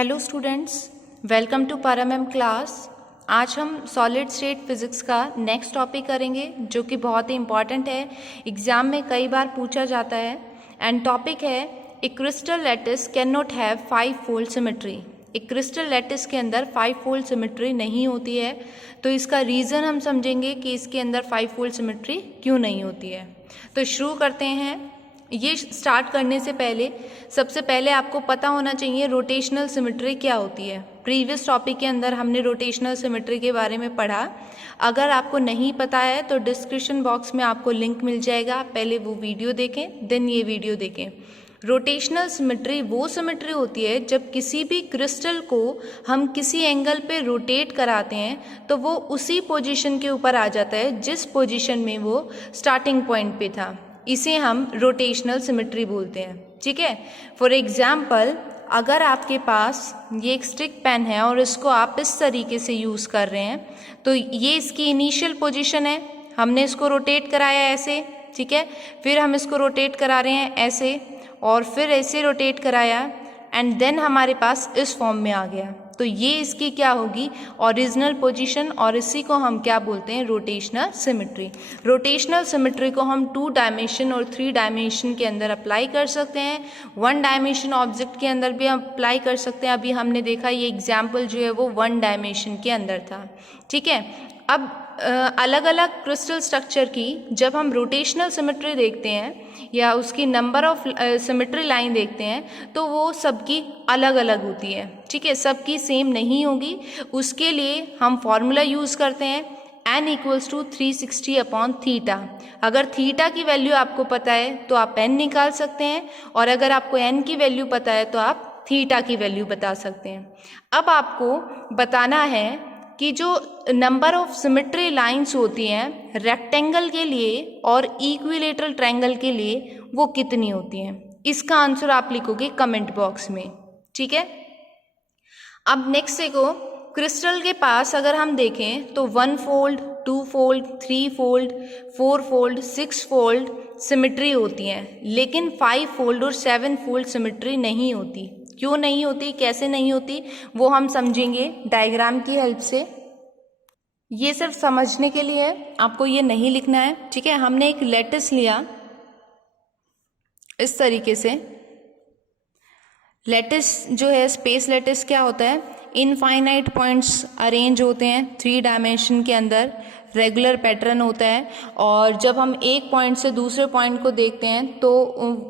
Hello students, welcome to पारामेम class. आज हम सॉलिड स्टेट फिजिक्स का नेक्स्ट टॉपिक करेंगे जो कि बहुत ही इम्पॉर्टेंट है, एग्जाम में कई बार पूछा जाता है। एंड टॉपिक है a crystal lattice can not have 5 fold symmetry. एक क्रिस्टल लैटिस के अंदर 5 फोल्ड सिमेट्री नहीं होती है, तो इसका रीज़न हम समझेंगे कि इसके अंदर 5 फोल्ड सिमेट्री क्यों नहीं होती है। तो शुरू करते हैं। ये स्टार्ट करने से पहले सबसे पहले आपको पता होना चाहिए रोटेशनल सिमेट्री क्या होती है। प्रीवियस टॉपिक के अंदर हमने रोटेशनल सिमेट्री के बारे में पढ़ा। अगर आपको नहीं पता है तो डिस्क्रिप्शन बॉक्स में आपको लिंक मिल जाएगा, पहले वो वीडियो देखें देन ये वीडियो देखें। रोटेशनल सिमेट्री वो सिमेट्री होती है जब किसी भी क्रिस्टल को हम किसी एंगल पे रोटेट कराते हैं तो वो उसी पोजीशन के ऊपर आ जाता है जिस पोजीशन में वो स्टार्टिंग पॉइंट पे था। इसे हम रोटेशनल सिमेट्री बोलते हैं। ठीक है, फॉर एग्जाम्पल अगर आपके पास ये एक स्टिक पेन है और इसको आप इस तरीके से यूज़ कर रहे हैं तो ये इसकी इनिशियल पोजीशन है। हमने इसको रोटेट कराया ऐसे, ठीक है, फिर हम इसको रोटेट करा रहे हैं ऐसे और फिर ऐसे रोटेट कराया एंड देन हमारे पास इस फॉर्म में आ गया। तो ये इसकी क्या होगी, ओरिजिनल पोजीशन, और इसी को हम क्या बोलते हैं, रोटेशनल सिमेट्री। रोटेशनल सिमेट्री को हम 2 डायमेंशन और 3 डायमेंशन के अंदर अप्लाई कर सकते हैं। 1 डायमेंशन ऑब्जेक्ट के अंदर भी हम अप्लाई कर सकते हैं। अभी हमने देखा ये एग्जाम्पल जो है वो 1 डायमेंशन के अंदर था। ठीक है, अब अलग अलग क्रिस्टल स्ट्रक्चर की जब हम रोटेशनल सिमेट्री देखते हैं या उसकी नंबर ऑफ सिमेट्री लाइन देखते हैं तो वो सबकी अलग अलग होती है। ठीक है, सबकी सेम नहीं होगी। उसके लिए हम फॉर्मूला यूज़ करते हैं n = 360/θ। अगर थीटा की वैल्यू आपको पता है तो आप n निकाल सकते हैं, और अगर आपको n की वैल्यू पता है तो आप थीटा की वैल्यू बता सकते हैं। अब आपको बताना है कि जो नंबर ऑफ सिमेट्री लाइंस होती हैं रेक्टेंगल के लिए और इक्विलेटरल ट्रायंगल के लिए वो कितनी होती हैं। इसका आंसर आप लिखोगे कमेंट बॉक्स में। ठीक है, अब नेक्स्ट देखो, क्रिस्टल के पास अगर हम देखें तो 1 fold, 2 fold, 3 fold, 4 fold, 6 fold symmetry होती हैं, लेकिन 5 फोल्ड और 7 फोल्ड सिमेट्री नहीं होती। क्यों नहीं होती, कैसे नहीं होती, वो हम समझेंगे डायग्राम की हेल्प से। ये सिर्फ समझने के लिए है, आपको ये नहीं लिखना है। ठीक है, हमने एक लैटिस लिया इस तरीके से। लैटिस जो है, स्पेस लैटिस क्या होता है, इनफाइनाइट पॉइंट्स अरेंज होते हैं 3 डायमेंशन के अंदर, रेगुलर पैटर्न होता है, और जब हम एक पॉइंट से दूसरे पॉइंट को देखते हैं तो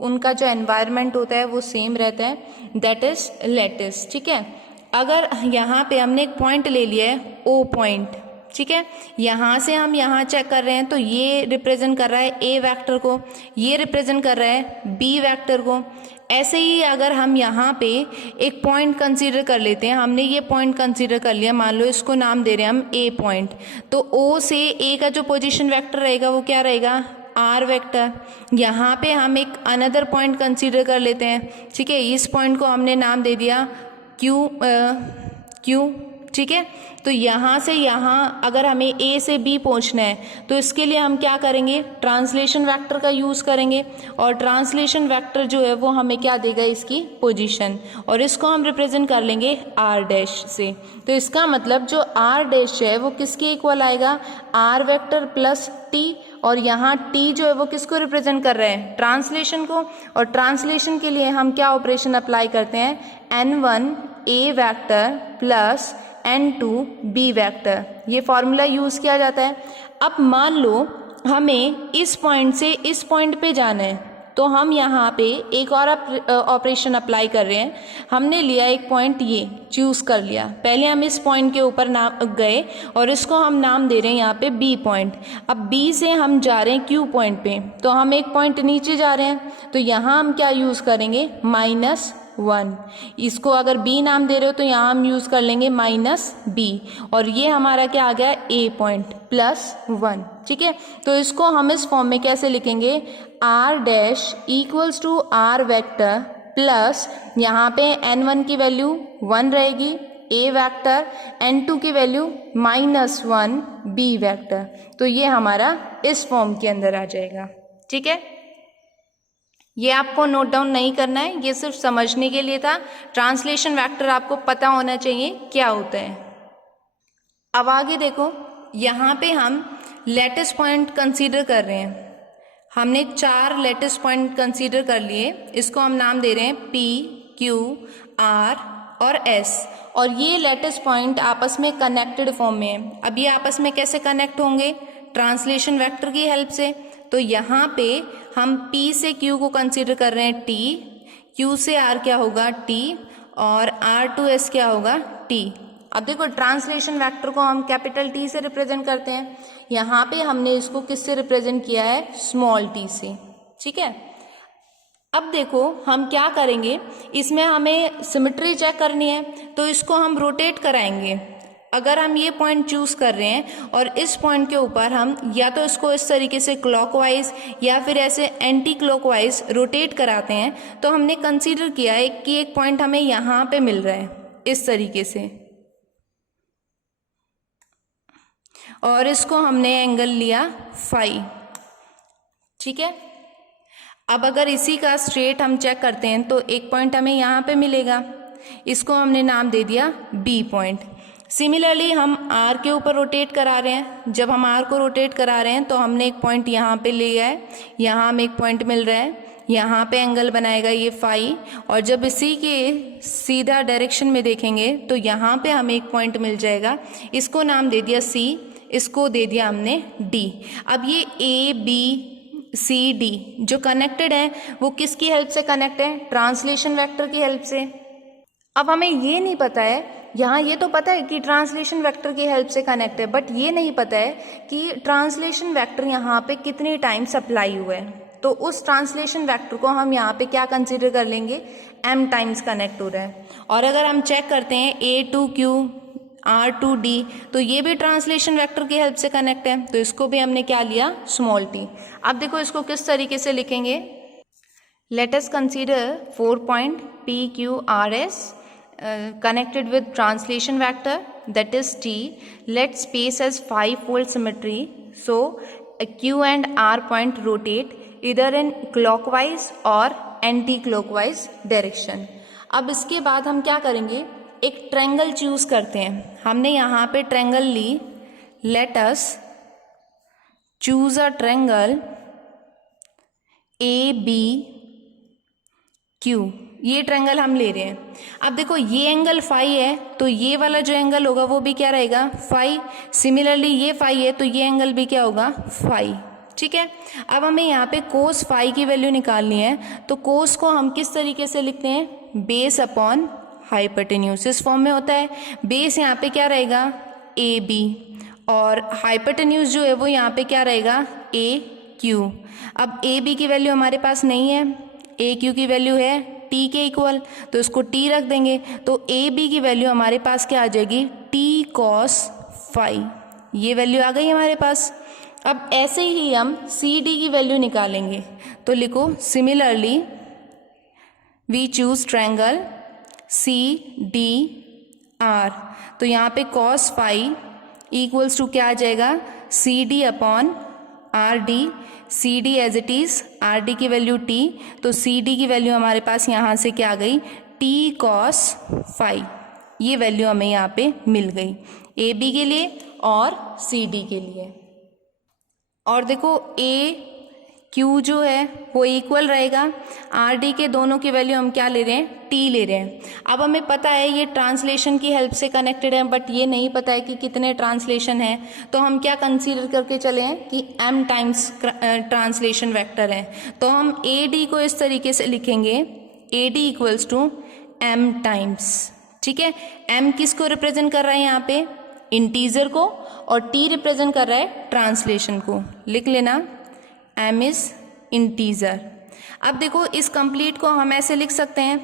उनका जो एनवायरनमेंट होता है वो सेम रहता है, दैट इज लैटिस। ठीक है, अगर यहाँ पे हमने एक पॉइंट ले लिया है ओ पॉइंट, ठीक है, यहाँ से हम यहाँ चेक कर रहे हैं तो ये रिप्रेजेंट कर रहा है ए वेक्टर को, ये रिप्रेजेंट कर रहा है बी वेक्टर को। ऐसे ही अगर हम यहाँ पे एक पॉइंट कंसीडर कर लेते हैं, हमने ये पॉइंट कंसीडर कर लिया, मान लो इसको नाम दे रहे हैं हम ए पॉइंट, तो ओ से ए का जो पोजीशन वेक्टर रहेगा वो क्या रहेगा, आर वेक्टर। यहाँ पे हम एक अनदर पॉइंट कंसीडर कर लेते हैं। ठीक है, इस पॉइंट को हमने नाम दे दिया क्यू। ठीक है, तो यहाँ से यहाँ अगर हमें ए से बी पहुँचना है तो इसके लिए हम क्या करेंगे, ट्रांसलेशन वेक्टर का यूज़ करेंगे, और ट्रांसलेशन वेक्टर जो है वो हमें क्या देगा, इसकी पोजीशन, और इसको हम रिप्रेजेंट कर लेंगे आर डैश से। तो इसका मतलब जो आर डैश है वो किसके इक्वल आएगा, आर वेक्टर प्लस टी, और यहाँ टी जो है वो किसको रिप्रेजेंट कर रहे हैं, ट्रांसलेशन को। और ट्रांसलेशन के लिए हम क्या ऑपरेशन अप्लाई करते हैं, n1 A vector plus n2 B vector, ये फॉर्मूला यूज़ किया जाता है। अब मान लो हमें इस पॉइंट से इस पॉइंट पे जाना है तो हम यहाँ पे एक और ऑपरेशन अप्लाई कर रहे हैं। हमने लिया एक पॉइंट, ये चूज़ कर लिया, पहले हम इस पॉइंट के ऊपर गए और इसको हम नाम दे रहे हैं यहाँ पे बी पॉइंट। अब बी से हम जा रहे हैं क्यू पॉइंट पे, तो हम एक पॉइंट नीचे जा रहे हैं, तो यहाँ हम क्या यूज़ करेंगे, -1। इसको अगर बी नाम दे रहे हो तो यहाँ हम यूज़ कर लेंगे -b, और ये हमारा क्या आ गया, ए पॉइंट +1। ठीक है, तो इसको हम इस फॉर्म में कैसे लिखेंगे, R dash equals to R vector plus यहाँ पे n1 की वैल्यू 1 रहेगी, ए वेक्टर, n2 की वैल्यू -1 बी वेक्टर। तो ये हमारा इस फॉर्म के अंदर आ जाएगा। ठीक है, ये आपको नोट डाउन नहीं करना है, ये सिर्फ समझने के लिए था। ट्रांसलेशन वेक्टर आपको पता होना चाहिए क्या होता है। अब आगे देखो, यहाँ पे हम लेटेस्ट पॉइंट कंसीडर कर रहे हैं। हमने 4 लेटेस्ट पॉइंट कंसीडर कर लिए, इसको हम नाम दे रहे हैं P, Q, R और S। और ये लेटेस्ट पॉइंट आपस में कनेक्टेड फॉर्म में है। अब ये आपस में कैसे कनेक्ट होंगे? ट्रांसलेशन वेक्टर की हेल्प से। तो यहाँ पे हम P से Q को कंसीडर कर रहे हैं T, Q से R क्या होगा T, और R to S क्या होगा T। अब देखो, ट्रांसलेशन वेक्टर को हम कैपिटल T से रिप्रेजेंट करते हैं, यहाँ पे हमने इसको किससे रिप्रेजेंट किया है? स्मॉल t से। ठीक है, अब देखो हम क्या करेंगे, इसमें हमें सिमेट्री चेक करनी है, तो इसको हम रोटेट कराएंगे। अगर हम ये पॉइंट चूज कर रहे हैं और इस पॉइंट के ऊपर हम या तो इसको इस तरीके से क्लॉकवाइज या फिर ऐसे एंटी क्लॉकवाइज रोटेट कराते हैं, तो हमने कंसीडर किया है कि एक पॉइंट हमें यहाँ पे मिल रहा है इस तरीके से, और इसको हमने एंगल लिया फाई। ठीक है, अब अगर इसी का स्ट्रेट हम चेक करते हैं तो एक पॉइंट हमें यहाँ पे मिलेगा, इसको हमने नाम दे दिया बी पॉइंट। सिमिलरली हम आर के ऊपर रोटेट करा रहे हैं, जब हम आर को रोटेट करा रहे हैं तो हमने एक पॉइंट यहाँ पे लिया है, यहाँ हमें एक पॉइंट मिल रहा है, यहाँ पे एंगल बनाएगा ये फाई, और जब इसी के सीधा डायरेक्शन में देखेंगे तो यहाँ पे हमें एक पॉइंट मिल जाएगा, इसको नाम दे दिया सी, इसको दे दिया हमने डी। अब ये ए बी सी डी जो कनेक्टेड है वो किसकी हेल्प से कनेक्ट है? ट्रांसलेशन वेक्टर की हेल्प से। अब हमें ये नहीं पता है, यहाँ ये तो पता है कि ट्रांसलेशन वेक्टर की हेल्प से कनेक्ट है, बट ये नहीं पता है कि ट्रांसलेशन वेक्टर यहाँ पे कितनी टाइम्स अप्लाई हुआ है। तो उस ट्रांसलेशन वेक्टर को हम यहाँ पे क्या कंसीडर कर लेंगे? m टाइम्स कनेक्ट हो रहा है। और अगर हम चेक करते हैं a to q R to D, तो ये भी ट्रांसलेशन वेक्टर की हेल्प से कनेक्ट है, तो इसको भी हमने क्या लिया? Small t। अब देखो इसको किस तरीके से लिखेंगे? Let us consider 4 point P Q R S connected with translation vector that is T. Let space as 5-fold symmetry, so Q and R point rotate either in clockwise or anti-clockwise direction. अब इसके बाद हम क्या करेंगे? एक triangle choose करते हैं। हमने यहाँ पे ट्रायंगल ली, let us choose a triangle AB Q, ये ट्रायंगल हम ले रहे हैं। अब देखो ये एंगल फाई है, तो ये वाला जो एंगल होगा वो भी क्या रहेगा? फाई। सिमिलरली ये फाई है तो ये एंगल भी क्या होगा? फाई। ठीक है, अब हमें यहाँ पे कोस फाई की वैल्यू निकालनी है, तो कोस को हम किस तरीके से लिखते हैं? बेस अपॉन हाइपोटेन्यूज, इस फॉर्म में होता है। बेस यहाँ पे क्या रहेगा? ए बी, और हाइपोटेन्यूज जो है वो यहाँ पे क्या रहेगा? ए क्यू। अब ए बी की वैल्यू हमारे पास नहीं है, ए क्यू की वैल्यू है टी के इक्वल, तो इसको टी रख देंगे, तो ए बी की वैल्यू हमारे पास क्या आ जाएगी? टी कॉस फाई, ये वैल्यू आ गई हमारे पास। अब ऐसे ही हम सी डी की वैल्यू निकालेंगे, तो लिखो similarly we choose triangle C D R, तो यहाँ पे कॉस फाई इक्वल्स टू क्या आ जाएगा? C D upon R D, C D as it is, R D की वैल्यू टी, तो सी डी की वैल्यू हमारे पास यहाँ से क्या आ गई? टी कॉस फाई, ये वैल्यू हमें यहाँ पे मिल गई ए बी के लिए और सी डी के लिए। और देखो ए क्यू जो है वो इक्वल रहेगा, आर डी के दोनों की वैल्यू हम क्या ले रहे हैं? टी ले रहे हैं। अब हमें पता है ये ट्रांसलेशन की हेल्प से कनेक्टेड है, बट ये नहीं पता है कि कितने ट्रांसलेशन है, तो हम क्या कंसीडर करके चले हैं कि m टाइम्स ट्रांसलेशन वेक्टर है। तो हम ए डी को इस तरीके से लिखेंगे, A D equals to m times. ठीक है, m किसको रिप्रेजेंट कर रहा है यहाँ पे? इंटीजर को, और t रिप्रेजेंट कर रहा है ट्रांसलेशन को। लिख लेना m इज इंटीजर। अब देखो इस कंप्लीट को हम ऐसे लिख सकते हैं,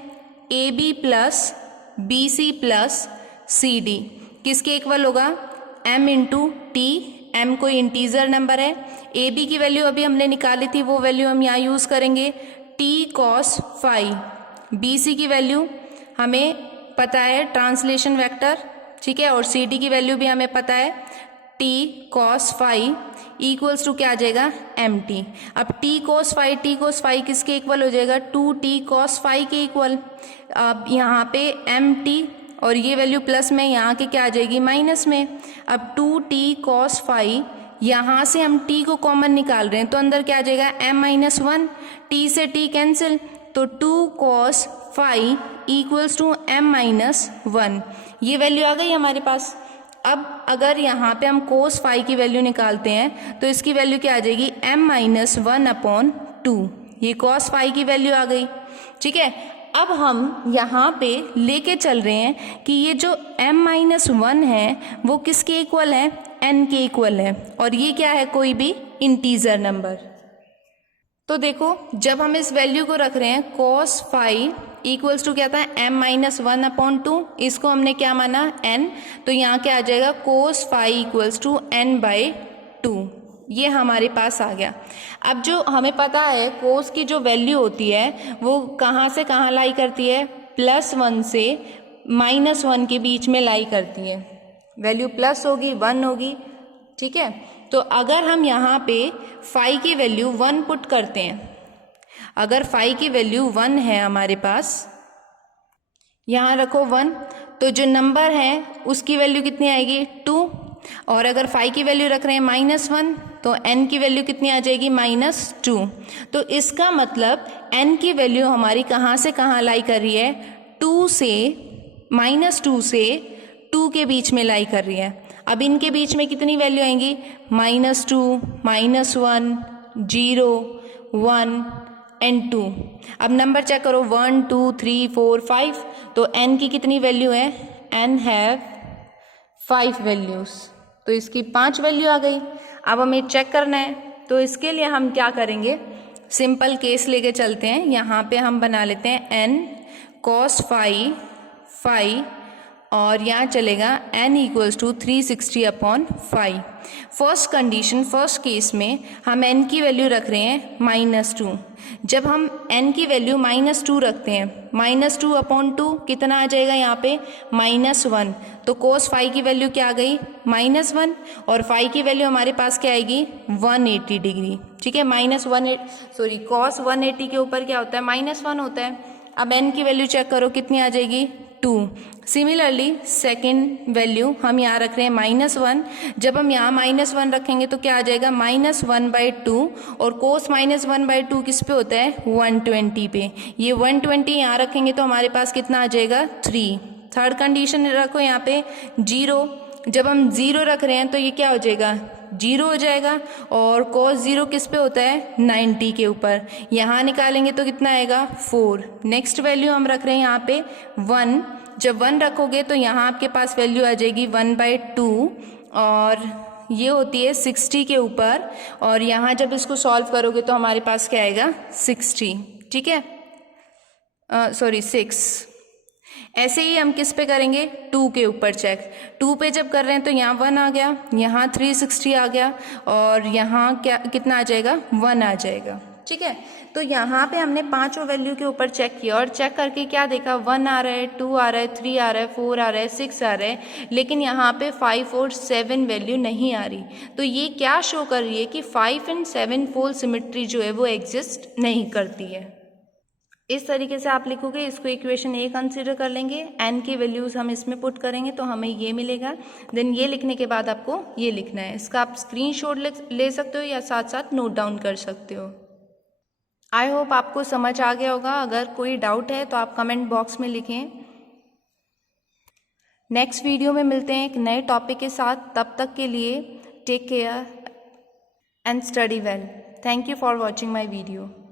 A B plus B C plus C D किसके इक्वल होगा? m इंटू टी, m कोई इंटीजर नंबर है, ए बी की वैल्यू अभी हमने निकाली थी, वो वैल्यू हम यहाँ यूज करेंगे T cos phi, B C की वैल्यू हमें पता है ट्रांसलेशन वेक्टर, ठीक है, और सी डी की वैल्यू भी हमें पता है T cos phi equals to क्या आ जाएगा, mt। अब t cos फाई किसके इक्वल हो जाएगा, 2t cos फाई के इक्वल। अब यहाँ पे mt और ये वैल्यू प्लस में, यहाँ के क्या आ जाएगी, माइनस में। अब 2t cos फाई, यहाँ से हम t को कॉमन निकाल रहे हैं तो अंदर क्या आ जाएगा, m-1, t से t कैंसिल, तो 2 cos phi equals to m-1, ये वैल्यू आ गई हमारे पास। अब अगर यहाँ पे हम cos फाई की वैल्यू निकालते हैं तो इसकी वैल्यू क्या आ जाएगी, m-1/2, ये cos फाई की वैल्यू आ गई। ठीक है, अब हम यहाँ पे लेके चल रहे हैं कि ये जो m-1 है वो किसके इक्वल है, n के इक्वल है, और ये क्या है, कोई भी इंटीजर नंबर। तो देखो जब हम इस वैल्यू को रख रहे हैं cos फाई इक्वल्स टू क्या था, m-1/2, इसको हमने क्या माना, n, तो यहाँ क्या आ जाएगा, cos phi equals to n/2, ये हमारे पास आ गया। अब जो हमें पता है cos की जो वैल्यू होती है वो कहाँ से कहाँ लाई करती है, +1 से -1 के बीच में लाई करती है। वैल्यू प्लस होगी, 1 होगी। ठीक है, तो अगर हम यहाँ पे फाई की वैल्यू 1 पुट करते हैं, अगर फाई की वैल्यू 1 है हमारे पास, यहाँ रखो 1, तो जो नंबर है उसकी वैल्यू कितनी आएगी, 2, और अगर फाई की वैल्यू रख रहे हैं -1 तो n की वैल्यू कितनी आ जाएगी, -2। तो इसका मतलब n की वैल्यू हमारी कहाँ से कहाँ लाई कर रही है, 2 से -2 से 2 के बीच में लाई कर रही है। अब इनके बीच में कितनी वैल्यू आएंगी, -2, -1, 0, 1 एंड 2। अब नंबर चेक करो, 1 2 3 4 5, तो n की कितनी वैल्यू है, n हैव 5 वैल्यूज, तो इसकी 5 वैल्यू आ गई। अब हमें चेक करना है, तो इसके लिए हम क्या करेंगे, सिंपल केस लेके चलते हैं। यहाँ पे हम बना लेते हैं n cos फाई, और यहाँ चलेगा n equals to 360/5। First condition, first case में हम n की वैल्यू रख रहे हैं -2। जब हम n की वैल्यू -2 रखते हैं, -2/2 कितना आ जाएगा यहाँ पे, -1, तो cos फाई की वैल्यू क्या आ गई, -1, और फाई की वैल्यू हमारे पास क्या आएगी, 180 डिग्री। ठीक है, cos 180 के ऊपर क्या होता है, -1 होता है। अब n की वैल्यू चेक करो कितनी आ जाएगी, 2। सिमिलरली सेकेंड वैल्यू हम यहाँ रख रहे हैं -1, जब हम यहाँ -1 रखेंगे तो क्या आ जाएगा, -1/2, और cos -1/2 किस पे होता है, 120 पे। ये 120 यहाँ रखेंगे तो हमारे पास कितना आ जाएगा, 3। थर्ड कंडीशन रखो यहाँ पे 0, जब हम 0 रख रहे हैं तो ये क्या हो जाएगा, 0 हो जाएगा, और cos 0 किस पे होता है, 90 के ऊपर। यहाँ निकालेंगे तो कितना आएगा, 4। नेक्स्ट वैल्यू हम रख रहे हैं यहाँ पे 1, जब 1 रखोगे तो यहाँ आपके पास वैल्यू आ जाएगी 1/2, और ये होती है 60 के ऊपर, और यहाँ जब इसको सॉल्व करोगे तो हमारे पास क्या आएगा, 60। ठीक है, 6। ऐसे ही हम किस पे करेंगे, 2 के ऊपर चेक। 2 पे जब कर रहे हैं तो यहाँ 1 आ गया, यहाँ 360 आ गया, और यहाँ क्या कितना आ जाएगा, 1 आ जाएगा। ठीक है, तो यहाँ पे हमने पांचों वैल्यू के ऊपर चेक किया, और चेक करके क्या देखा, 1 आ रहा है, 2 आ रहा है, 3 आ रहा है, 4 आ रहा है, 6 आ रहा है, लेकिन यहाँ पे 5 और 7 वैल्यू नहीं आ रही। तो ये क्या शो कर रही है कि 5 and 7 फोल सिमेट्री जो है वो एग्जिस्ट नहीं करती है। इस तरीके से आप लिखोगे, इसको इक्वेशन ए कंसीडर कर लेंगे, n की वैल्यूज़ हम इसमें पुट करेंगे तो हमें ये मिलेगा। देन ये लिखने के बाद आपको ये लिखना है, इसका आप स्क्रीनशॉट ले सकते हो या साथ साथ नोट डाउन कर सकते हो। आई होप आपको समझ आ गया होगा। अगर कोई डाउट है तो आप कमेंट बॉक्स में लिखें। नेक्स्ट वीडियो में मिलते हैं एक नए टॉपिक के साथ। तब तक के लिए take care and study well. Thank you for watching my video.